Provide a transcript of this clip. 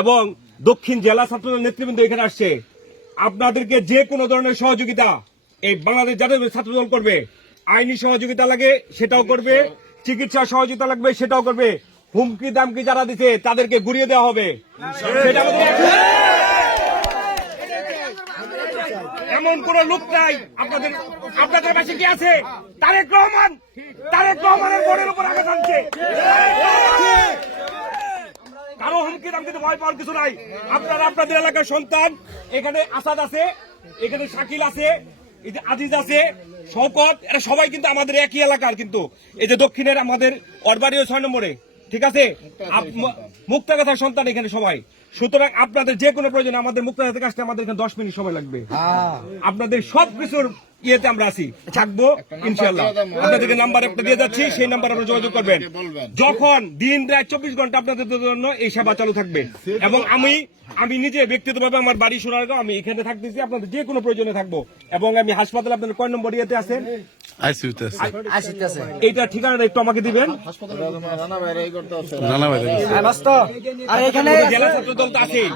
এবং দক্ষিণ জেলা ছাত্রদল নেতৃবৃন্দ এখানে আসছে। আপনাদেরকে যে কোনো ধরনের সহযোগিতা এই বাংলাদেশ জাতীয় ছাত্রদল করবে। আইনি সহযোগিতা লাগে সেটাও করবে, চিকিৎসা সহযোগিতা লাগবে সেটাও করবে। হুমকি দামকি যারা দিচ্ছে তাদেরকে ঘুরিয়ে দেওয়া হবে। সেটা এমন কোন লোক নাই আপনাদের পাশে কি আছে? তারেক রহমানের বোর্ডের উপর আঘাত আনছে। কারো হুমকি দামকিতে ভয় পাওয়ার কিছু নাই। আপনারা আপনাদের এলাকার সন্তান, এখানে আসাদ আছে, এখানে শাকিল আছে, এই যে আজিজ আছে, শওকত, এরা সবাই কিন্তু আমাদের একই এলাকার। কিন্তু এই যে দক্ষিণের আমাদের অরবাড়িও 6 নম্বরে, ঠিক আছে, মুক্তাগাছার সন্তান এখানে সবাই। সুতরাং আপনাদের যে কোনো প্রয়োজন আমাদের মুক্তাগাছা থেকে আসতে আমাদের এখানে 10 মিনিট সময় লাগবে। আপনাদের সবকিছুর ইয়েতে আমরা আছি, থাকবো ইনশাআল্লাহ। আপনাদেরকে নাম্বার একটা দিয়ে যাচ্ছি, সেই নাম্বার আপনারা যোগাযোগ করবেন। যখন দিন রাত 24 ঘন্টা আপনাদের জন্য এই সেবা চালু থাকবে। এবং আমি নিজে ব্যক্তিগতভাবে আমার বাড়ি সোনারগাঁও, আমি এখানে থাকতেছি, আপনাদের যে কোনো প্রয়োজনে থাকবো। এবং আমি হাসপাতালে আপনাদের কয় নম্বর ইয়েতে আছেন? এইটা ঠিকানাটা একটু আমাকে দিবেন। জেলা ছাত্রদল তো আছেই।